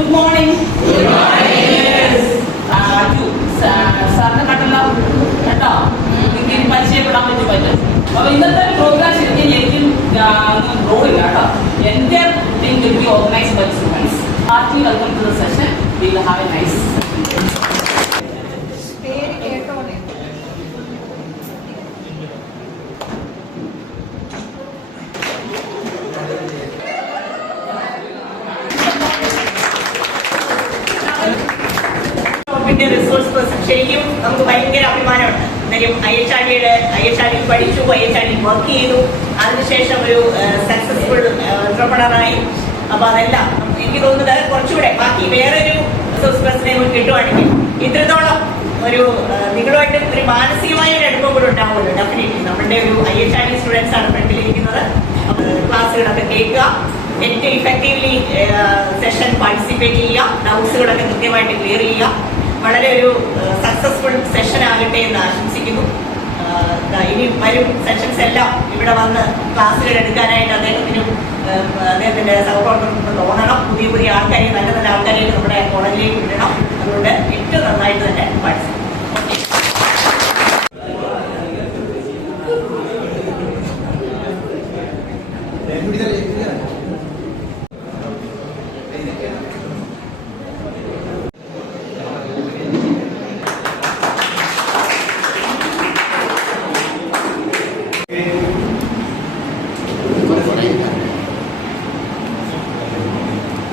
Good morning. Good morning. Yes. സാറിനെ കണ്ടല്ലോ കേട്ടോ, നിങ്ങൾക്ക് പരിചയപ്പെടാൻ പറ്റും. അപ്പൊ ഇന്നത്തെ പ്രോഗ്രാം ശരിക്കും എനിക്കും റോളില്ല കേട്ടോ. എൻ്റെ thing will be organised by students. Heartly welcome to the session. We will have a nice. Resource person ശരിക്കും നമുക്ക് ഭയങ്കര അഭിമാനമുണ്ട്. എന്തായാലും IHRD പഠിച്ചു, IHRD വർക്ക് ചെയ്തു, അതിനുശേഷം ഒരു സക്സസ്ഫുൾ എന്റർപ്രണറായി. അപ്പൊ അതെല്ലാം എനിക്ക് തോന്നുന്നത് കുറച്ചുകൂടെ ബാക്കി വേറൊരു റിസോഴ്സ് പേഴ്സണെ കിട്ടുവാണെങ്കിൽ ഇത്രത്തോളം ഒരു നിങ്ങളുമായിട്ട് ഒരു മാനസികമായ ഒരു അനുഭവം കൂടെ ഉണ്ടാവുമല്ലോ. ഡെഫിനറ്റ്ലി നമ്മളുടെ ഒരു IHRD സ്റ്റുഡൻസ് ആണ് ഫ്രണ്ടിലിരിക്കുന്നത്. ക്ലാസ്സുകളൊക്കെ കേൾക്കുക, ഏറ്റവും ഇഫക്റ്റീവ്ലി സെഷൻ പാർട്ടിസിപ്പേറ്റ് ചെയ്യുക, ഡൗട്ട്സുകളൊക്കെ കൃത്യമായിട്ട് ക്ലിയർ ചെയ്യുക. വളരെ ഒരു സക്സസ്ഫുൾ സെഷൻ ആകട്ടെ എന്ന് ആശംസിക്കുന്നു. ഇനി വരും സെഷൻസ് എല്ലാം ഇവിടെ വന്ന് ക്ലാസ്സുകൾ എടുക്കാനായിട്ട് അദ്ദേഹത്തിന്റെ സഹപ്രവർത്തകർക്ക് തോന്നണം. പുതിയ പുതിയ ആൾക്കാരെ, നല്ല നല്ല ആൾക്കാരെ നമ്മുടെ കോളേജിലേക്ക് വിടണം. അതുകൊണ്ട് ഏറ്റവും നന്നായിട്ട് തന്നെ പാർട്ടിസിപ്പേറ്റ്.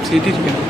സീറ്റിരിക്കണം.